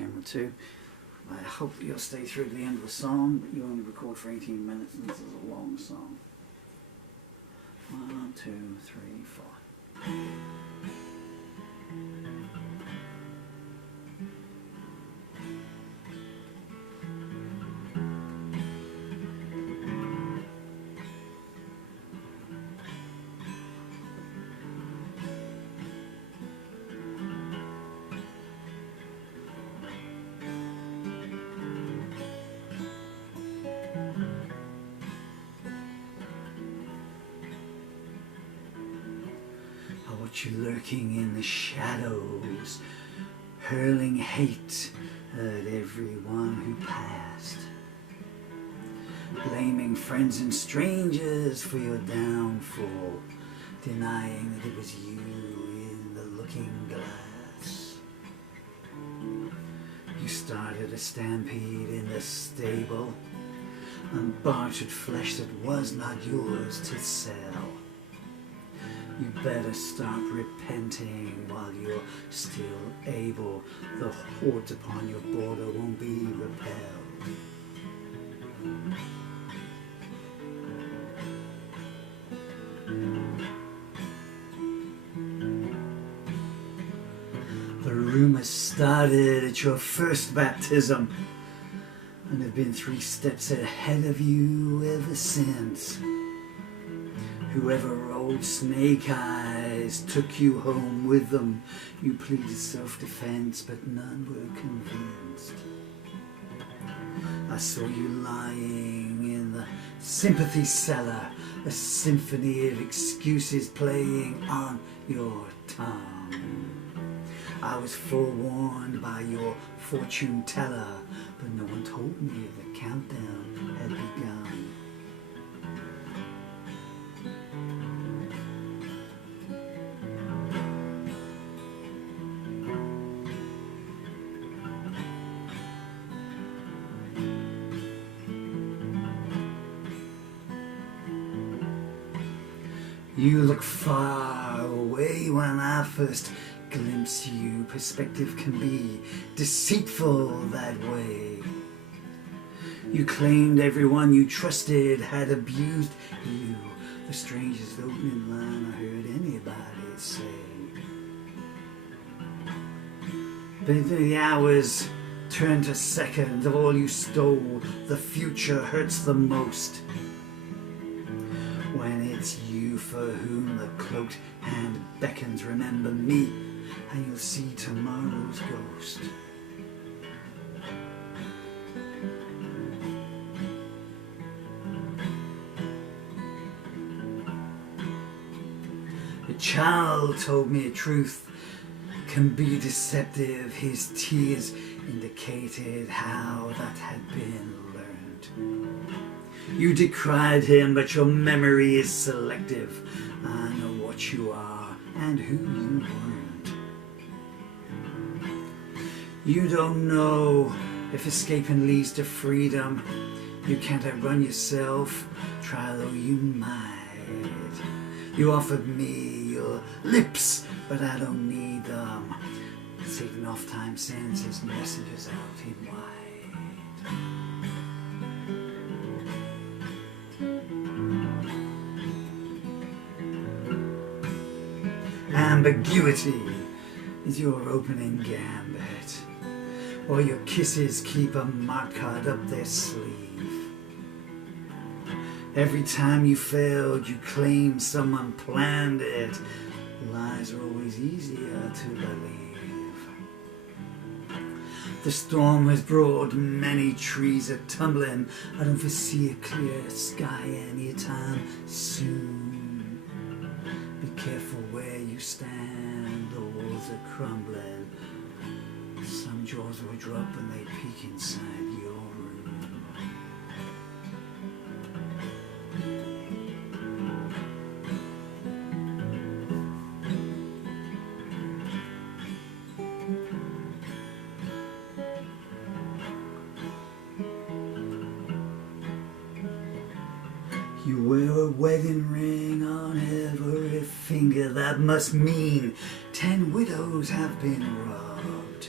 camera too. I hope you'll stay through to the end of the song, but you only record for 18 minutes and this is a long song. 1, 2, 3, 4. I watch you lurking in the shadows, hurling hate at everyone who passed, blaming friends and strangers for your downfall, denying that it was you in the looking glass. You started a stampede in the stable, unbartered flesh that was not yours to sell. You better start repenting while you're still able. The hordes upon your border won't be repelled. The rumors started at your first baptism and have been 3 steps ahead of you ever since. Whoever rolled snake eyes took you home with them. You pleaded self-defense, but none were convinced. I saw you lying in the sympathy cellar, a symphony of excuses playing on your tongue. I was forewarned by your fortune teller, but no one told me the countdown had begun. You look far away when I first glimpse you. Perspective can be deceitful that way. You claimed everyone you trusted had abused you. The strangest opening line I heard anybody say. But the hours turn to seconds of all you stole. The future hurts the most when it's you for whom the cloaked hand beckons. Remember me, and you'll see tomorrow's ghost. A child told me a truth can be deceptive. His tears indicated how that had been learned. You decried him, but your memory is selective. I know what you are and who you weren't. You don't know if escaping leads to freedom. You can't outrun yourself, try though you might. You offered me your lips, but I don't need them. Satan oft times sends his messengers out in wide. Ambiguity is your opening gambit, or your kisses keep a mark card up their sleeve. Every time you failed, you claimed someone planned it. Lies are always easier to believe. The storm has brought many trees a-tumbling. I don't foresee a clear sky anytime soon. Be careful where you stand, the walls are crumbling. Some jaws will drop when they peek inside your room. You wear a wedding ring on every finger. That must mean 10 widows have been robbed.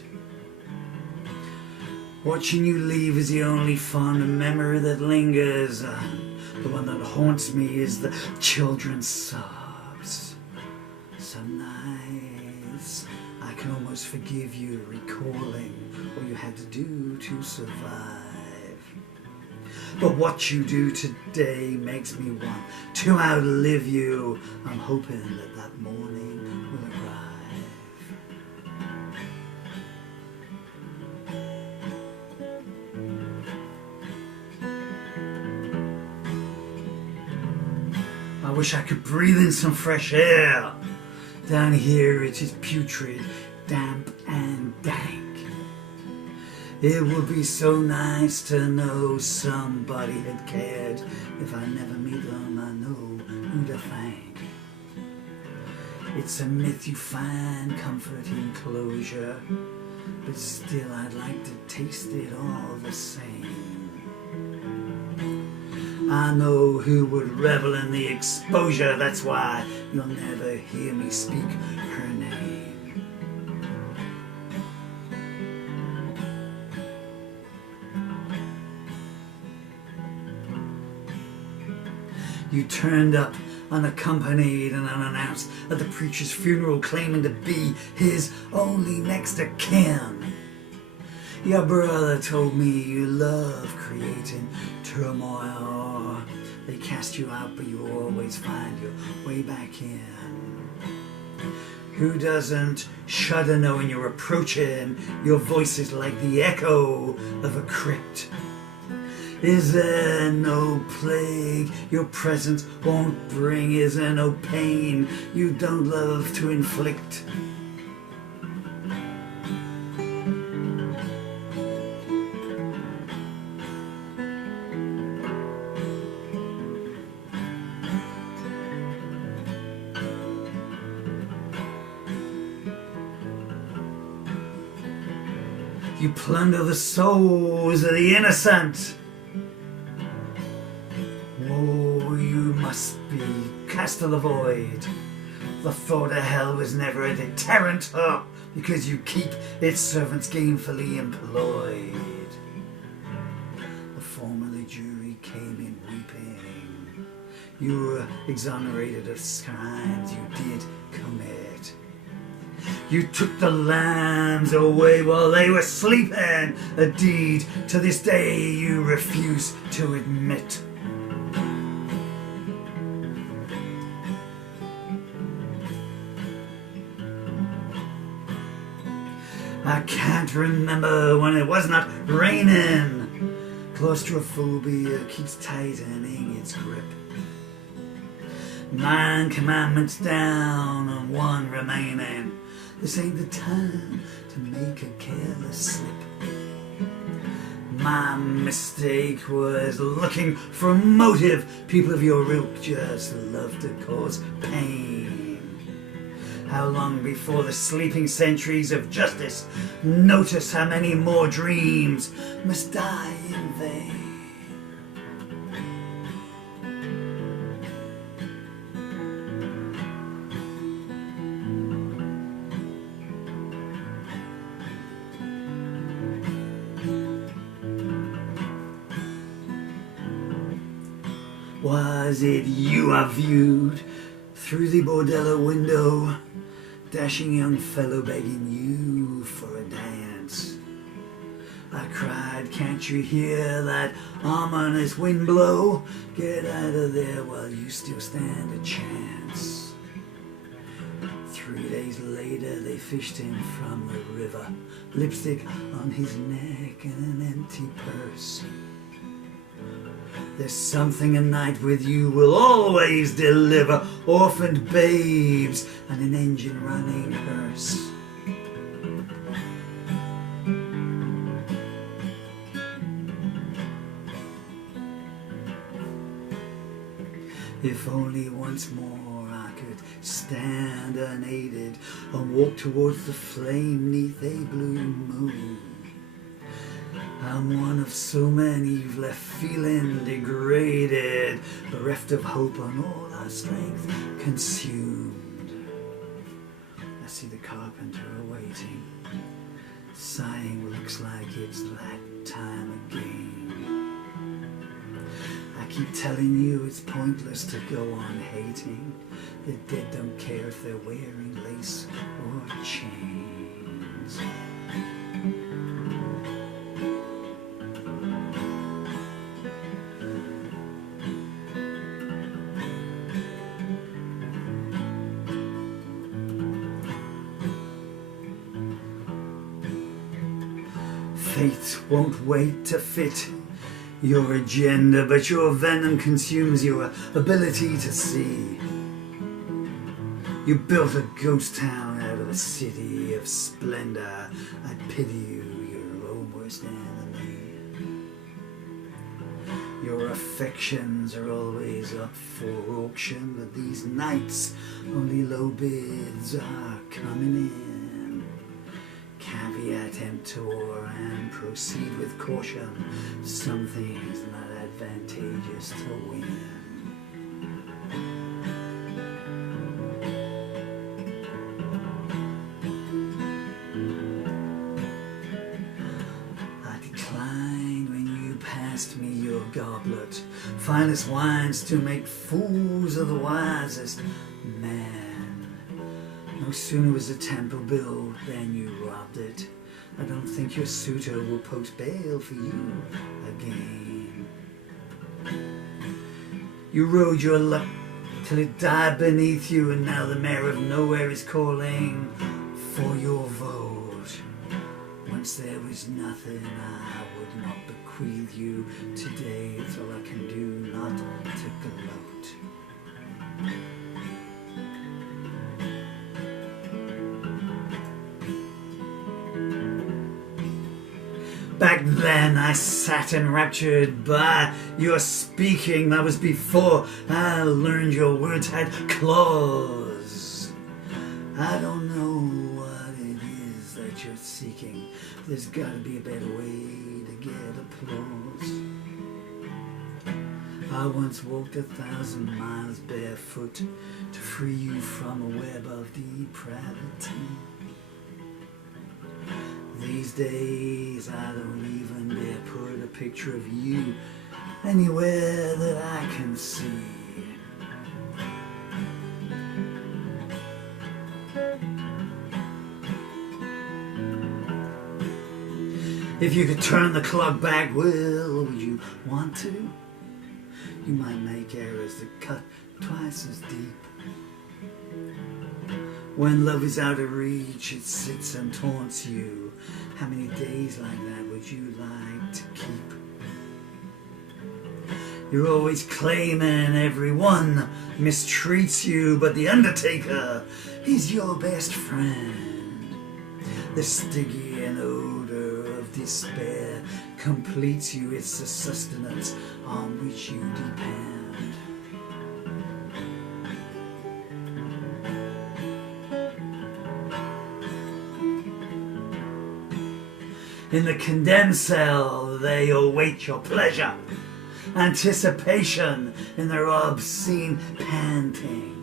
Watching you leave is the only fond memory that lingers. The one that haunts me is the children's sobs. Some nights I can almost forgive you, recalling what you had to do to survive. But what you do today makes me want to outlive you. I'm hoping that that morning will arrive. I wish I could breathe in some fresh air. Down here it is putrid, damp and dank. It would be so nice to know somebody had cared. If I never meet them, I know who to thank. It's a myth you find comfort in closure, but still I'd like to taste it all the same. I know who would revel in the exposure, that's why you'll never hear me speak her name. You turned up unaccompanied and unannounced at the preacher's funeral, claiming to be his only next of kin. Your brother told me you love creating turmoil. They cast you out, but you always find your way back in. Who doesn't shudder knowing you're approaching? Your voice is like the echo of a crypt. Is there no plague your presence won't bring? Is there no pain you don't love to inflict? You plunder the souls of the innocent. Oh, you must be cast to the void. The thought of hell was never a deterrent, because you keep its servants gainfully employed. The form of the jury came in weeping. You were exonerated of crimes you did commit. You took the lambs away while they were sleeping, a deed to this day you refuse to admit. I can't remember when it was not raining. Claustrophobia keeps tightening its grip. 9 commandments down and 1 remaining. This ain't the time to make a careless slip. My mistake was looking for a motive. People of your ilk just love to cause pain. How long before the sleeping centuries of justice notice how many more dreams must die in vain? Was it you I viewed through the bordello window? Dashing young fellow begging you for a dance. I cried, can't you hear that ominous wind blow? Get out of there while you still stand a chance. 3 days later they fished him from the river, lipstick on his neck and an empty purse. There's something a night with you will always deliver, orphaned babes and an engine running hearse. If only once more I could stand unaided and walk towards the flame 'neath a blue moon. I'm one of so many you've left feeling degraded, bereft of hope and all our strength consumed. I see the carpenter awaiting, sighing, looks like it's that time again. I keep telling you it's pointless to go on hating. The dead don't care if they're wearing lace or chains. Fate won't wait to fit your agenda, but your venom consumes your ability to see. You built a ghost town out of a city of splendor. I pity you, your own worst enemy. Your affections are always up for auction, but these nights only low bids are coming in. Caveat emptor and proceed with caution. Some things not advantageous to win. I declined when you passed me your goblet, finest wines to make fools of the wisest man. No sooner was the temple built than you robbed it. I don't think your suitor will post bail for you again. You rode your luck till it died beneath you, and now the mayor of nowhere is calling for your vote. Once there was nothing I would not bequeath you. Today it's all I can do not to gloat. Back then I sat enraptured by your speaking. That was before I learned your words had claws. I don't know what it is that you're seeking. There's gotta be a better way to get applause. I once walked 1,000 miles barefoot to free you from a web of depravity. These days I don't even dare put a picture of you anywhere that I can see. If you could turn the clock back, well, would you want to? You might make errors that cut twice as deep. When love is out of reach, it sits and taunts you. How many days like that would you like to keep? You're always claiming everyone mistreats you, but the undertaker, he's your best friend. The Stygian odor of despair completes you. It's the sustenance on which you depend. In the condemned cell, they await your pleasure, anticipation in their obscene panting.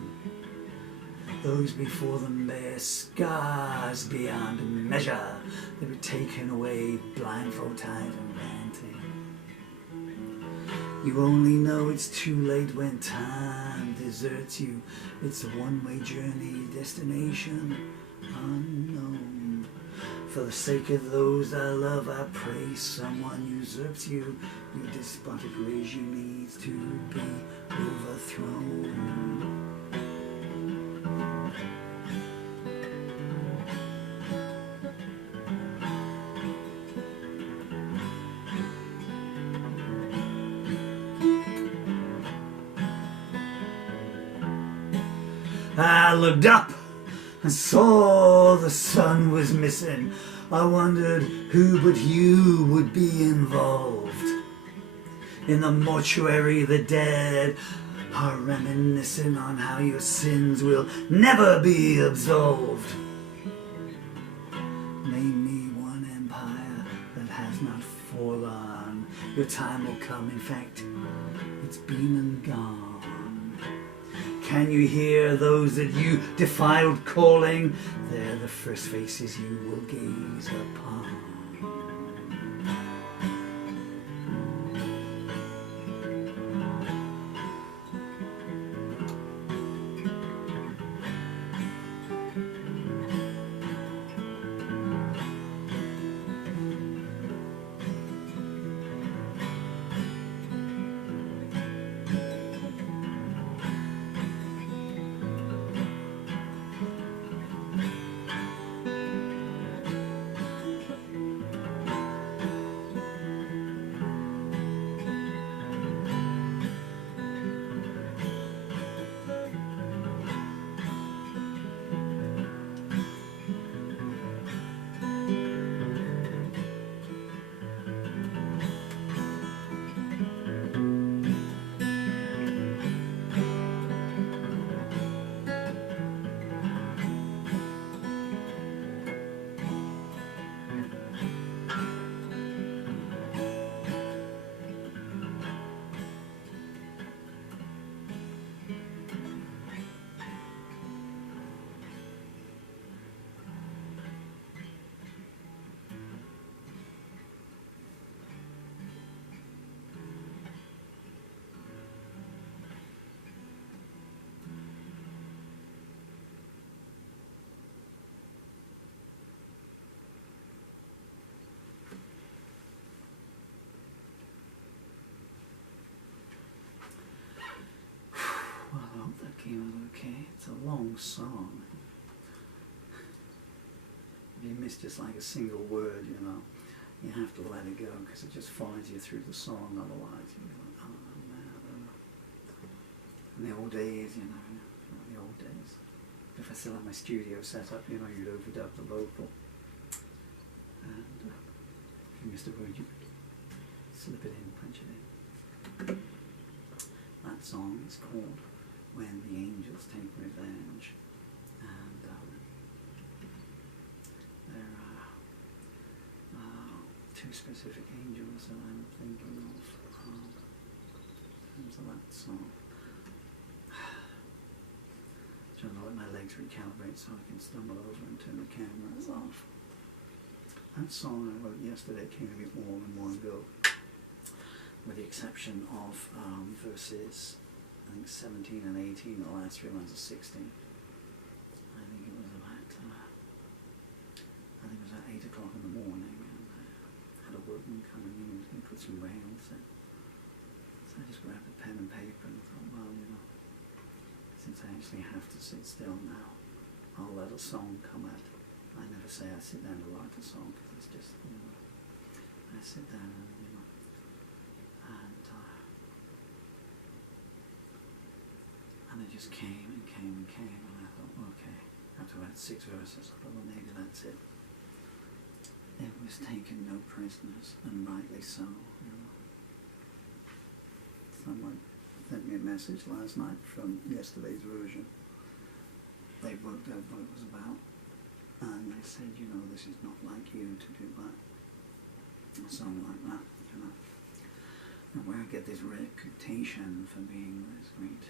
Those before them bear scars beyond measure. They were taken away blindfold, tied and ranting. You only know it's too late when time deserts you. It's a one-way journey, destination unknown. For the sake of those I love, I pray someone usurps you. Your despotic regime needs to be overthrown. I looked up and saw the sun was missing. I wondered who but you would be involved. In the mortuary, the dead are reminiscing on how your sins will never be absolved. Name me one empire that has not fallen. Your time will come, in fact, it's been and gone. Can you hear those that you defiled calling? They're the first faces you will gaze upon. okay, it's a long song. If you miss just like a single word, you know, you have to let it go because it just follows you through the song. Otherwise, you're like, oh man. In the old days, you know, the old days. If I still had my studio set up, you know, you'd overdub the vocal. And if you missed a word, you could slip it in, punch it in. That song is called When the Angels Take Revenge. And there are two specific angels that I'm thinking of in terms of that song. Trying to let my legs recalibrate so I can stumble over and turn the cameras off. That song I wrote yesterday came to me all in one go, with the exception of verses, I think 17 and 18, the last 3 lines of 16. I think it was about, I think it was at 8 o'clock in the morning, and I had a workman coming in and was going to put some rails in. So I just grabbed a pen and paper and thought, well, you know, since I actually have to sit still now, I'll let a song come out. I never say I sit down to write a song, because it's just, you know, I sit down and, you know, and it just came and came and came, and I thought, well, okay, after I had 6 verses, I thought, well, maybe that's it. It was taken no prisoners, and rightly so, you know. Someone sent me a message last night from yesterday's version. They worked out what it was about, and they said, you know, this is not like you to do that, a song like that, you know. And where I get this reputation for being this great